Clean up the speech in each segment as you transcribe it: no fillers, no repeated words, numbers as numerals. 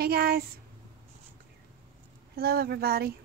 Hey guys, hello everybody.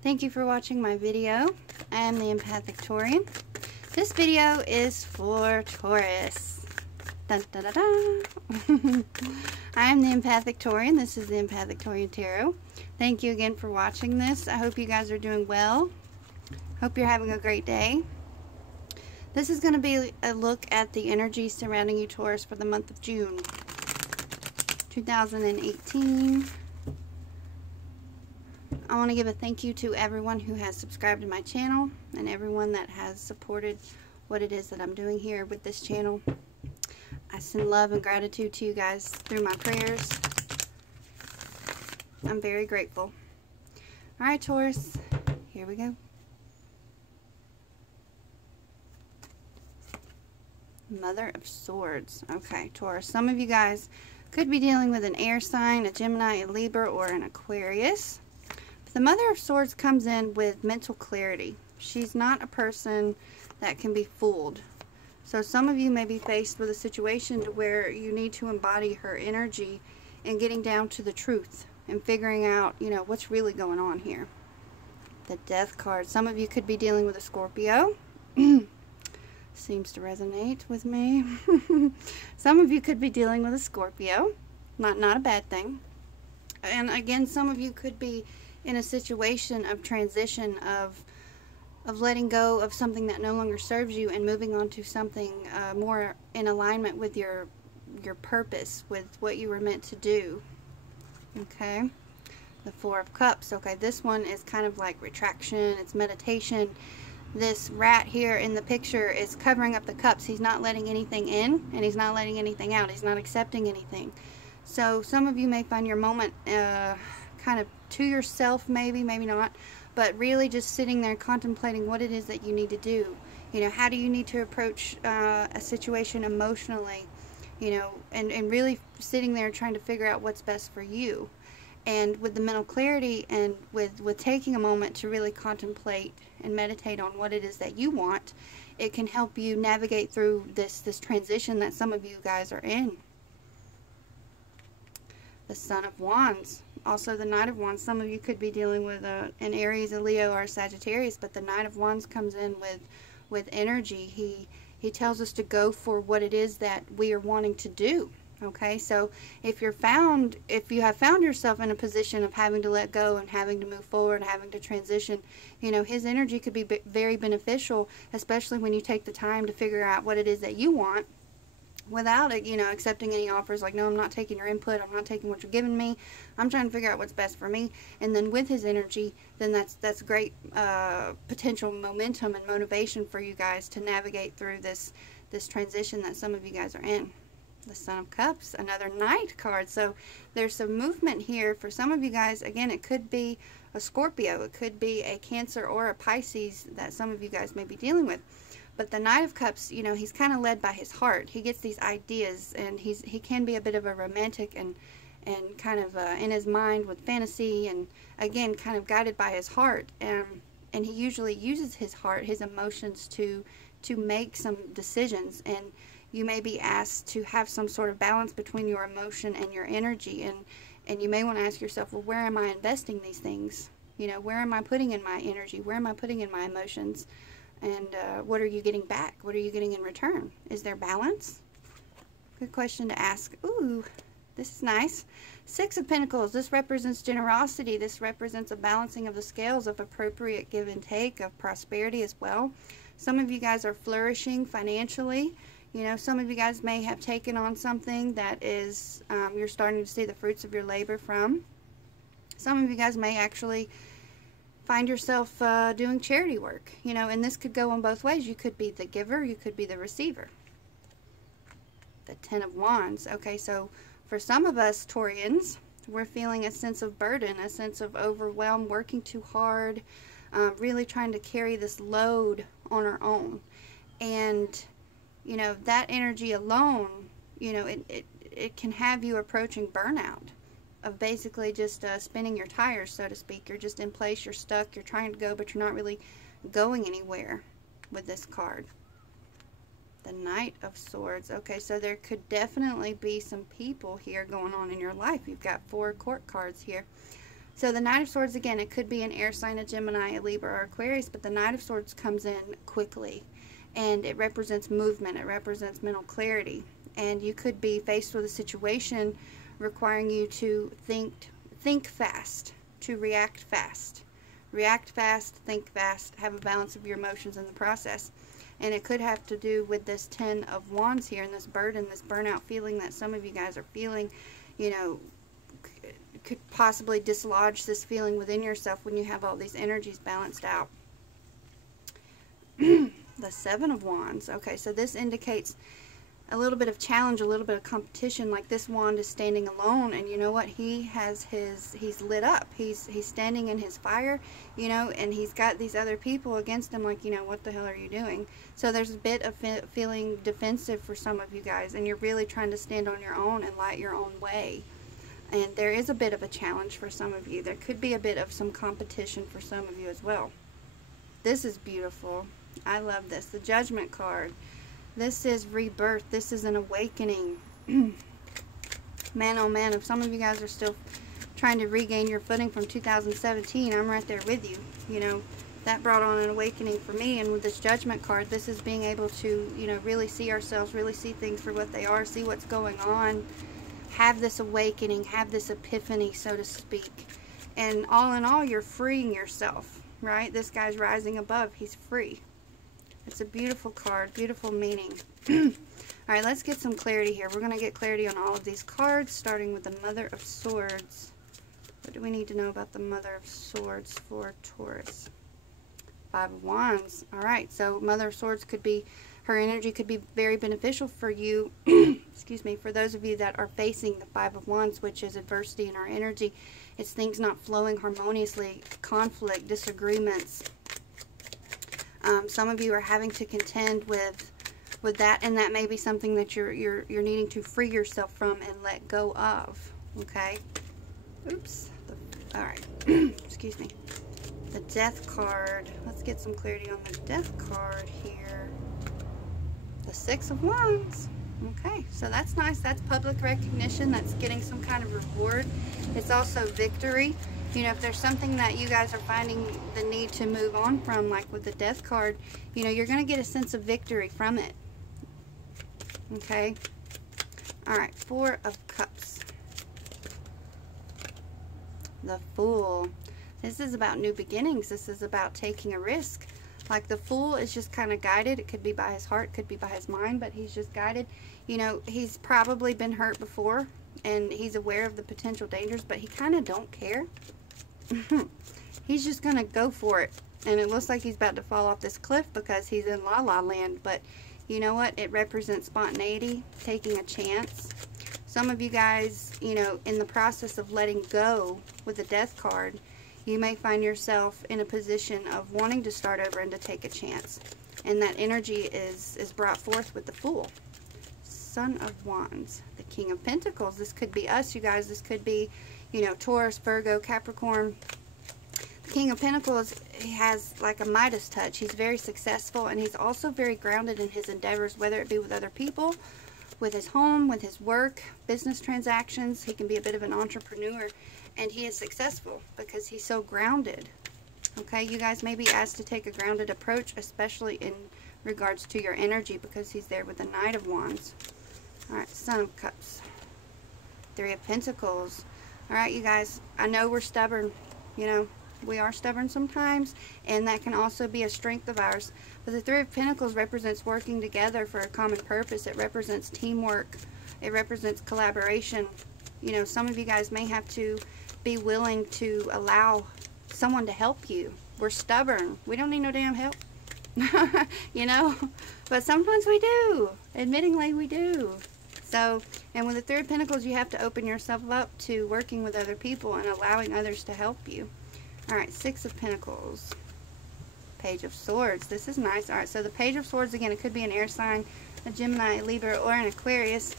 Thank you for watching my video. I am the Empathic Taurian. This video is for Taurus. Dun, dun, dun, dun. I am the Empathic Taurian. This is the Empathic Taurian Tarot. Thank you again for watching this. I hope you guys are doing well. Hope you're having a great day. This is going to be a look at the energy surrounding you, Taurus, for the month of June 2018. I want to give a thank you to everyone who has subscribed to my channel and everyone that has supported what it is that I'm doing here with this channel. I send love and gratitude to you guys through my prayers. I'm very grateful. Alright, Taurus, here we go. Mother of Swords. Okay, Taurus, some of you guys could be dealing with an air sign, a Gemini, a Libra, or an Aquarius. But the Mother of Swords comes in with mental clarity. She's not a person that can be fooled. So some of you may be faced with a situation where you need to embody her energy and getting down to the truth and figuring out, you know, what's really going on here. The Death card. Some of you could be dealing with a Scorpio. Seems to resonate with me. Some of you could be dealing with a Scorpio. Not a bad thing. And again, some of you could be in a situation of transition, of letting go of something that no longer serves you and moving on to something more in alignment with your purpose, with what you were meant to do. Okay. The Four of Cups. Okay, this one is kind of like retraction. It's meditation. This rat here in the picture is covering up the cups. He's not letting anything in and he's not letting anything out. He's not accepting anything. So some of you may find your moment kind of to yourself, maybe not, but really just sitting there contemplating what it is that you need to do. You know, how do you need to approach a situation emotionally, you know, and really sitting there trying to figure out what's best for you. And with the mental clarity and with taking a moment to really contemplate and meditate on what it is that you want, it can help you navigate through this transition that some of you guys are in. The Son of Wands. Also the Knight of Wands. Some of you could be dealing with an Aries, a Leo, or a Sagittarius, but the Knight of Wands comes in with energy. He tells us to go for what it is that we are wanting to do. Okay, so if you have found yourself in a position of having to let go and having to move forward, having to transition, you know, his energy could be very beneficial, especially when you take the time to figure out what it is that you want without, you know, accepting any offers like, no, I'm not taking your input, I'm not taking what you're giving me, I'm trying to figure out what's best for me. And then with his energy, then that's great potential momentum and motivation for you guys to navigate through this transition that some of you guys are in. The Son of Cups, another Knight card. So there's some movement here for some of you guys. Again, it could be a Scorpio, it could be a Cancer or a Pisces that some of you guys may be dealing with. But the Knight of Cups, you know, he's kind of led by his heart. He gets these ideas, and he can be a bit of a romantic and kind of in his mind with fantasy, and again kind of guided by his heart. And he usually uses his heart, his emotions to make some decisions. And you may be asked to have some sort of balance between your emotion and your energy, and you may want to ask yourself, well, where am I investing these things? You know, where am I putting in my energy? Where am I putting in my emotions? And what are you getting back? What are you getting in return? Is there balance? Good question to ask. Ooh, this is nice. Six of Pentacles. This represents generosity. This represents a balancing of the scales of appropriate give and take, of prosperity as well. Some of you guys are flourishing financially. You know, some of you guys may have taken on something that is, you're starting to see the fruits of your labor from. Some of you guys may actually find yourself doing charity work, you know, and this could go on both ways. You could be the giver, you could be the receiver. The Ten of Wands. Okay, so for some of us Taurians, we're feeling a sense of burden, a sense of overwhelm, working too hard, really trying to carry this load on our own. And you know, that energy alone, you know, it can have you approaching burnout, of basically just spinning your tires, so to speak. You're just in place, you're stuck, you're trying to go, but you're not really going anywhere with this card. The Knight of Swords. Okay, so there could definitely be some people here going on in your life. You've got 4 court cards here. So the Knight of Swords, again, it could be an air sign, a Gemini, a Libra, or Aquarius, but the Knight of Swords comes in quickly, and it represents movement. It represents mental clarity, and you could be faced with a situation requiring you to think fast, to react fast. React fast, think fast, have a balance of your emotions in the process. And it could have to do with this 10 of Wands here and this burden, this burnout feeling that some of you guys are feeling, you know, could possibly dislodge this feeling within yourself when you have all these energies balanced out. The 7 of Wands. Okay, so this indicates a little bit of challenge, a little bit of competition. Like this wand is standing alone, and you know what? He's lit up. He's standing in his fire, you know, and he's got these other people against him, like, you know, what the hell are you doing? So there's a bit of feeling defensive for some of you guys, and you're really trying to stand on your own and light your own way. And there is a bit of a challenge for some of you. There could be a bit of some competition for some of you as well. This is beautiful. I love this. The Judgment card. This is rebirth. This is an awakening. Man, oh man, if some of you guys are still trying to regain your footing from 2017, I'm right there with you. You know, that brought on an awakening for me. And with this Judgment card, this is being able to, you know, really see ourselves, really see things for what they are, see what's going on, have this awakening, have this epiphany, so to speak. And all in all, you're freeing yourself, right? This guy's rising above. He's free. It's a beautiful card, beautiful meaning. Alright, let's get some clarity here. We're going to get clarity on all of these cards, starting with the Mother of Swords. What do we need to know about the Mother of Swords for Taurus? 5 of Wands. Alright, so Mother of Swords could be, her energy could be very beneficial for you. Excuse me, for those of you that are facing the 5 of Wands, which is adversity in our energy. It's things not flowing harmoniously, conflict, disagreements. Some of you are having to contend with that, and that may be something that you're needing to free yourself from and let go of. Okay. Oops. All right. Excuse me. The Death card. Let's get some clarity on the Death card here. The 6 of Wands. Okay, so that's nice. That's public recognition. That's getting some kind of reward. It's also victory. You know, if there's something that you guys are finding the need to move on from, like with the Death card, you know, you're going to get a sense of victory from it. Okay? Alright, 4 of Cups. The Fool. This is about new beginnings. This is about taking a risk. Like the Fool is just kind of guided. It could be by his heart, could be by his mind, but he's just guided. You know, he's probably been hurt before, and he's aware of the potential dangers, but he kind of don't care. He's just going to go for it. And it looks like he's about to fall off this cliff because he's in La La Land. But you know what? It represents spontaneity, taking a chance. Some of you guys, you know, in the process of letting go with the Death card, you may find yourself in a position of wanting to start over and to take a chance. And that energy is brought forth with the Fool. Son of Wands. The King of Pentacles. This could be us, you guys. This could be, you know, Taurus, Virgo, Capricorn. The King of Pentacles, he has like a Midas touch. He's very successful, and he's also very grounded in his endeavors, whether it be with other people, with his home, with his work, business transactions. He can be a bit of an entrepreneur, and he is successful because he's so grounded. Okay, you guys may be asked to take a grounded approach, especially in regards to your energy, because he's there with the Knight of Wands. Alright, Son of Cups. 3 of Pentacles. Alright, you guys, I know we're stubborn. You know, we are stubborn sometimes, and that can also be a strength of ours. But the 3 of Pentacles represents working together for a common purpose. It represents teamwork. It represents collaboration. You know, some of you guys may have to be willing to allow someone to help you. We're stubborn. We don't need no damn help. You know, but sometimes we do. Admittingly, we do. So, and with the 3 of Pentacles, you have to open yourself up to working with other people and allowing others to help you. Alright, 6 of Pentacles. Page of Swords. This is nice. Alright, so the Page of Swords, again, it could be an air sign, a Gemini, a Libra, or an Aquarius.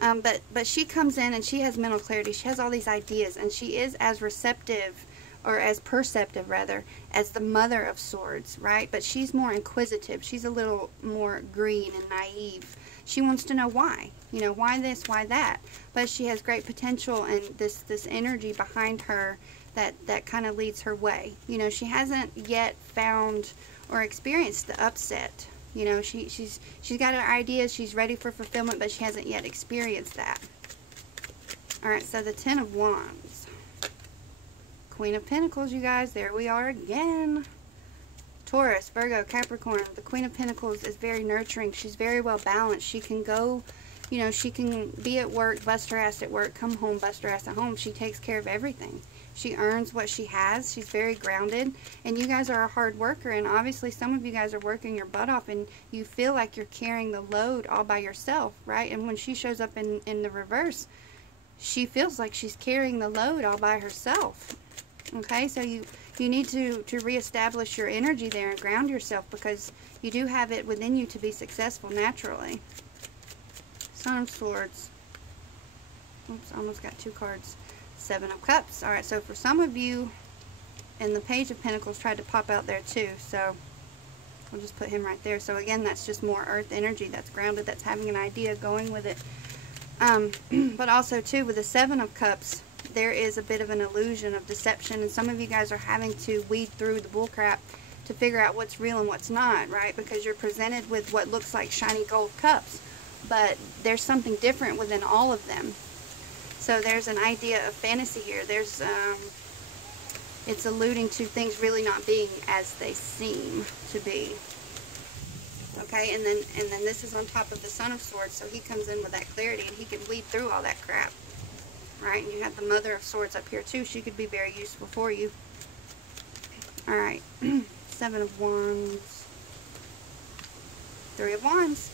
But she comes in and she has mental clarity. She has all these ideas, and she is as receptive or as perceptive rather, as the Mother of Swords, right? But she's more inquisitive. She's a little more green and naive. She wants to know why. You know, why this, why that? But she has great potential and this energy behind her that kind of leads her way. You know, she hasn't yet found or experienced the upset. You know, she's got her ideas, she's ready for fulfillment, but she hasn't yet experienced that. Alright, so the Ten of Wands. Queen of Pentacles, you guys, there we are again. Taurus, Virgo, Capricorn. The Queen of Pentacles is very nurturing. She's very well balanced. She can go, you know, she can be at work, bust her ass at work, come home, bust her ass at home. She takes care of everything. She earns what she has. She's very grounded. And you guys are a hard worker. And obviously some of you guys are working your butt off and you feel like you're carrying the load all by yourself, right? And when she shows up in the reverse, she feels like she's carrying the load all by herself. Okay, so you need to reestablish your energy there and ground yourself, because you do have it within you to be successful naturally. Son of Swords. Oops, almost got two cards. Seven of Cups. Alright, so for some of you, and the Page of Pentacles tried to pop out there too, so I'll just put him right there. So again, that's just more earth energy, that's grounded, that's having an idea, going with it. But also too, with the Seven of Cups, there is a bit of an illusion of deception, and some of you guys are having to weed through the bullcrap to figure out what's real and what's not, right? Because you're presented with what looks like shiny gold cups, but there's something different within all of them. So there's an idea of fantasy here. There's it's alluding to things really not being as they seem to be. Okay, and then this is on top of the Son of Swords, so he comes in with that clarity and he can weed through all that crap. Right, and you have the Mother of Swords up here too. She could be very useful for you. Alright, Seven of Wands, Three of Wands.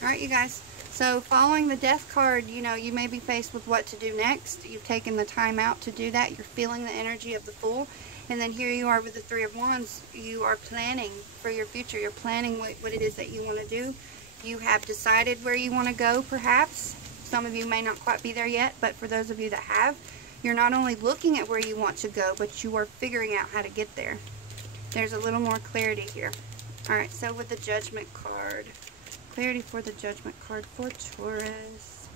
Alright, you guys. So following the Death card, you know, you may be faced with what to do next. You've taken the time out to do that. You're feeling the energy of the Fool. And then here you are with the Three of Wands. You are planning for your future. You're planning what it is that you want to do. You have decided where you want to go, perhaps. Some of you may not quite be there yet, but for those of you that have, you're not only looking at where you want to go, but you are figuring out how to get there. There's a little more clarity here. Alright, so with the Judgment card, clarity for the Judgment card for Taurus.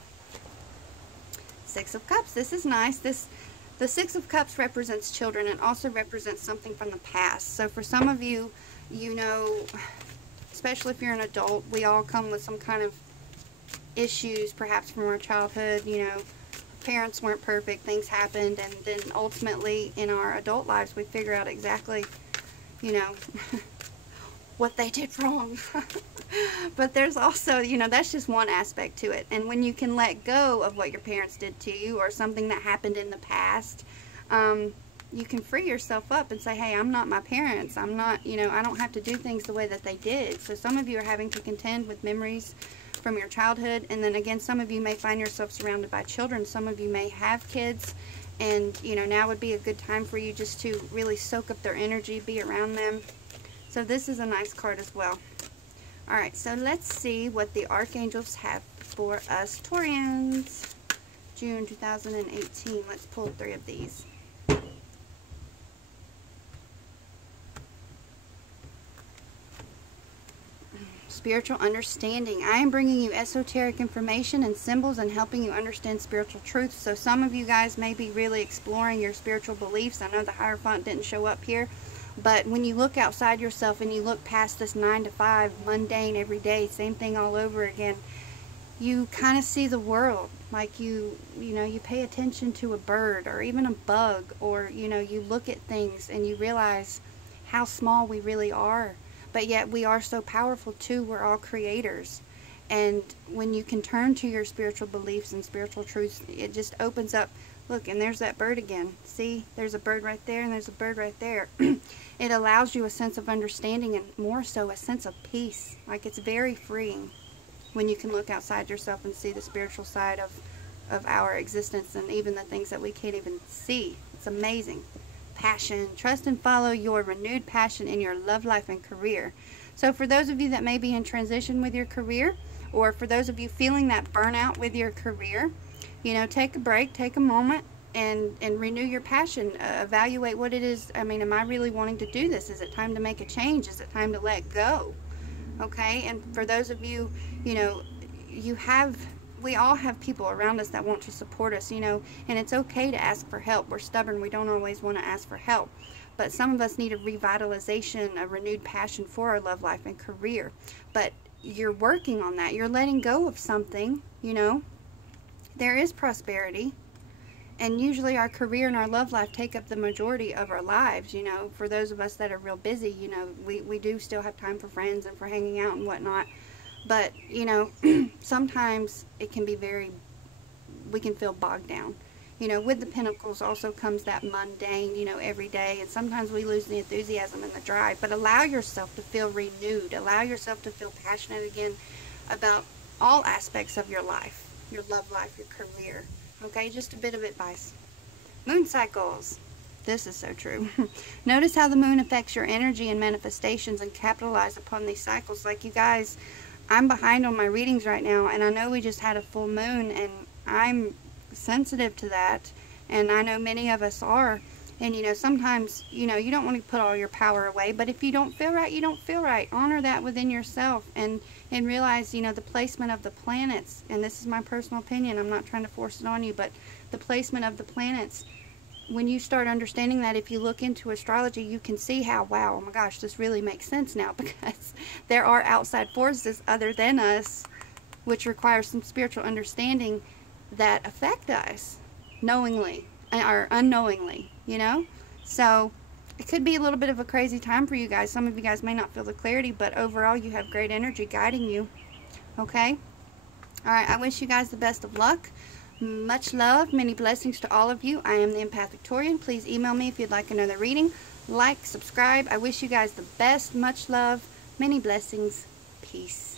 Six of Cups, this is nice. The Six of Cups represents children and also represents something from the past. So for some of you, you know, especially if you're an adult, we all come with some kind of issues perhaps from our childhood. You know, parents weren't perfect, things happened, and then ultimately in our adult lives we figure out exactly, you know, what they did wrong. But there's also, you know, that's just one aspect to it. And when you can let go of what your parents did to you or something that happened in the past, you can free yourself up and say, hey, I'm not my parents. I'm not, you know, I don't have to do things the way that they did. So some of you are having to contend with memories from your childhood, and then again, some of you may find yourself surrounded by children. Some of you may have kids, and you know, now would be a good time for you just to really soak up their energy, be around them. So this is a nice card as well. Alright, so let's see what the archangels have for us Taurians. June 2018. Let's pull three of these. Spiritual understanding. I am bringing you esoteric information and symbols and helping you understand spiritual truths. So some of you guys may be really exploring your spiritual beliefs. I know the Hierophant didn't show up here, but when you look outside yourself and you look past this 9 to 5 mundane every day, same thing all over again, you kind of see the world like you know, you pay attention to a bird or even a bug, or you know, you look at things and you realize how small we really are. But yet we are so powerful too. We're all creators. And when you can turn to your spiritual beliefs and spiritual truths, it just opens up. Look, and there's that bird again. See, there's a bird right there and there's a bird right there. It allows you a sense of understanding and more so a sense of peace. Like, it's very freeing when you can look outside yourself and see the spiritual side of our existence and even the things that we can't even see. It's amazing. Passion. Trust and follow your renewed passion in your love life and career. So for those of you that may be in transition with your career, or for those of you feeling that burnout with your career, you know, take a break, take a moment, and renew your passion. Evaluate what it is. I mean, am I really wanting to do this? Is it time to make a change? Is it time to let go? Okay. And for those of you, you know, we all have people around us that want to support us, you know, and it's okay to ask for help. We're stubborn. We don't always want to ask for help. But some of us need a revitalization, a renewed passion for our love life and career. But you're working on that. You're letting go of something, you know. There is prosperity. And usually our career and our love life take up the majority of our lives, you know. For those of us that are real busy, you know, we do still have time for friends and for hanging out and whatnot. But, you know, sometimes it can be we can feel bogged down. You know, with the Pentacles also comes that mundane, you know, every day. And sometimes we lose the enthusiasm and the drive. But allow yourself to feel renewed. Allow yourself to feel passionate again about all aspects of your life, your love life, your career. Okay, just a bit of advice. Moon cycles. This is so true. Notice how the moon affects your energy and manifestations, and capitalize upon these cycles. Like, you guys, I'm behind on my readings right now, and I know we just had a full moon, and I'm sensitive to that, and I know many of us are. And, you know, sometimes, you know, you don't want to put all your power away, but if you don't feel right, you don't feel right. Honor that within yourself, and realize, you know, the placement of the planets, and this is my personal opinion, I'm not trying to force it on you, but the placement of the planets, when you start understanding that, if you look into astrology, you can see how, wow, oh my gosh, this really makes sense now, because there are outside forces other than us, which require some spiritual understanding, that affect us knowingly or unknowingly, you know. So it could be a little bit of a crazy time for you guys. Some of you guys may not feel the clarity, but overall you have great energy guiding you. Okay, all right, I wish you guys the best of luck. Much love, many blessings to all of you. I am the Empath Victorian. Please email me if you'd like another reading. Like, subscribe. I wish you guys the best. Much love, many blessings, peace.